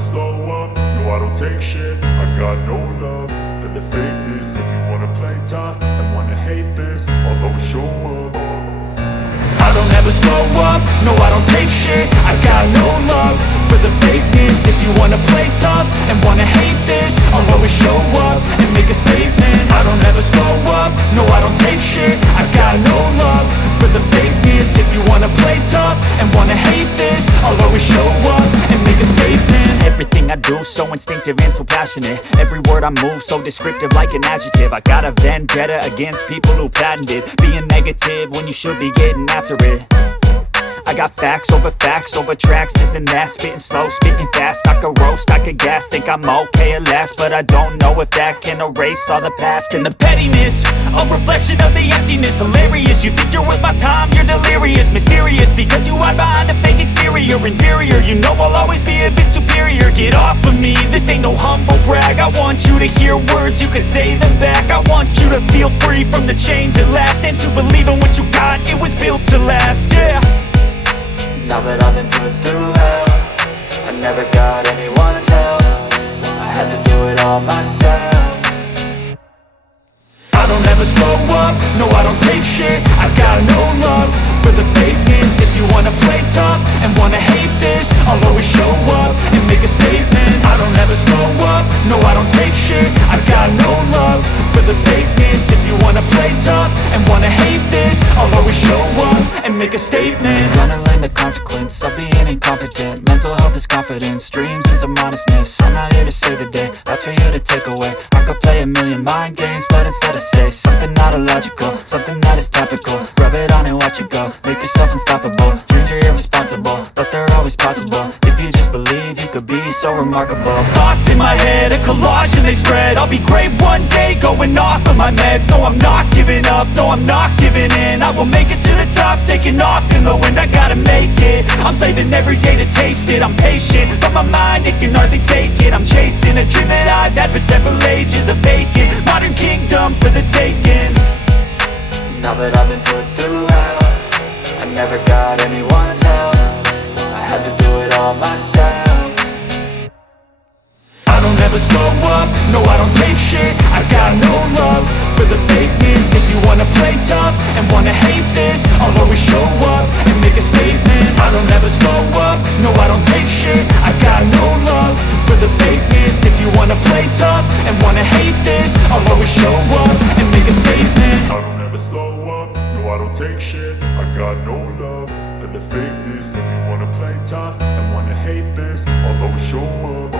slow up, no I don't take shit. I got no love for the fakeness. If you wanna play tough and wanna hate this, I'll always show up. I don't ever slow up, no I don't take shit. I got no love for the fakeness. If you wanna play tough and wanna hate this, I'll always show up and make a statement. I don't ever slow up, no I don't take shit. I got no love for the fakeness. If you wanna play tough and wanna hate this, I'll always show up and make a statement. Everything I do so instinctive and so passionate. Every word I move so descriptive like an adjective. I got a vendetta against people who patented being negative when you should be getting after it. I got facts over tracks, this and that. Spitting slow, spitting fast. I could roast, I could gas. Think I'm okay at last, but I don't know if that can erase all the past. And the pettiness, a reflection of the emptiness. Hilarious, you think you're worth my time, you're delirious. Mysterious, because you hide behind a fake exterior. Inferior, you know I'll always be a bit superior. Get off of me, this ain't no humble brag. I want you to hear words, you can say them back. I want you to feel free from the chains at last, and to believe in what you got, it was built to last, yeah. Now that I've been put through hell, I never got anyone's help. I had to do it all myself. I don't ever slow up, no I don't take shit. I got no love for the fakeness. If you wanna play tough and wanna hate this, I'll always show up and make a statement. I don't ever slow up, no I don't take shit. I got no love for the fakeness. If you wanna play tough and wanna hate this, I'll always show up and make a statement. Gonna learn the consequence of being incompetent. Mental health is confidence, dreams and some modestness. I'm not here to save the day, that's for you to take away. I could play a million mind games, but instead I say something not illogical, something that is topical. Rub it on and watch it go, make yourself unstoppable. Dreams are irresponsible, but they're always possible. If you just believe, you could be so remarkable. Thoughts in my head, a collage and they spread. I'll be great one day, going off of my meds. No, I'm not giving up, no, I'm not giving in. I will make it to the top, taking off in the wind. I gotta make it, I'm saving every day to taste it. I'm patient, but my mind, it can hardly take it. I'm chasing a dream that I've had for several ages. A vacant, modern kingdom for the taking. Now that I've been put through hell, I never got anyone's help. I had to do it all myself. I don't ever slow up, no I don't take shit. I got no love for the fakeness. If you wanna play tough and wanna hate this, I'll always show up and make a statement. I don't ever slow up, no I don't take shit. I got no love for the fakeness. If you wanna play tough and wanna hate this, I'll always show up and make a statement. I don't ever slow up, no I don't take shit. I got no love for the fakeness. If you wanna play tough and wanna hate this, I'll always show up.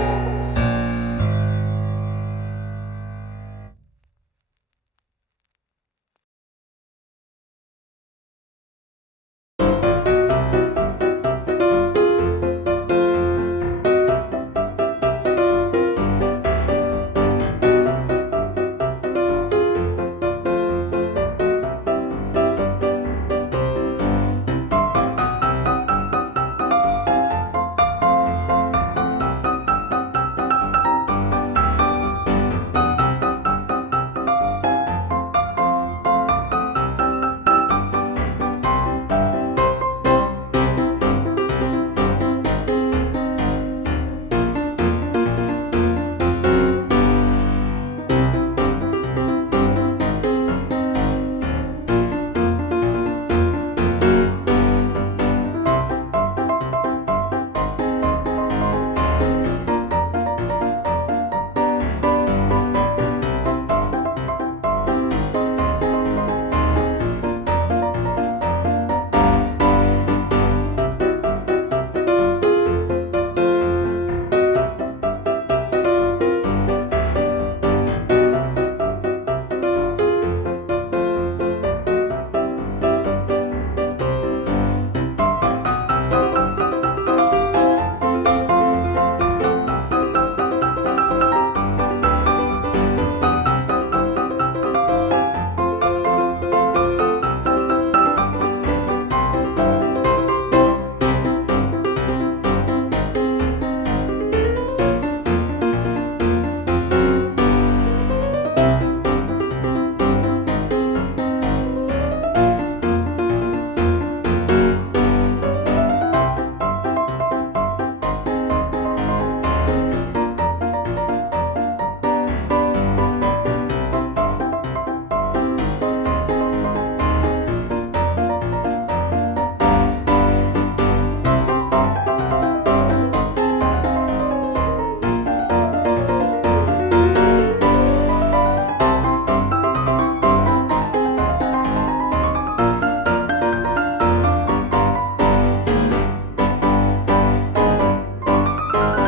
Bye.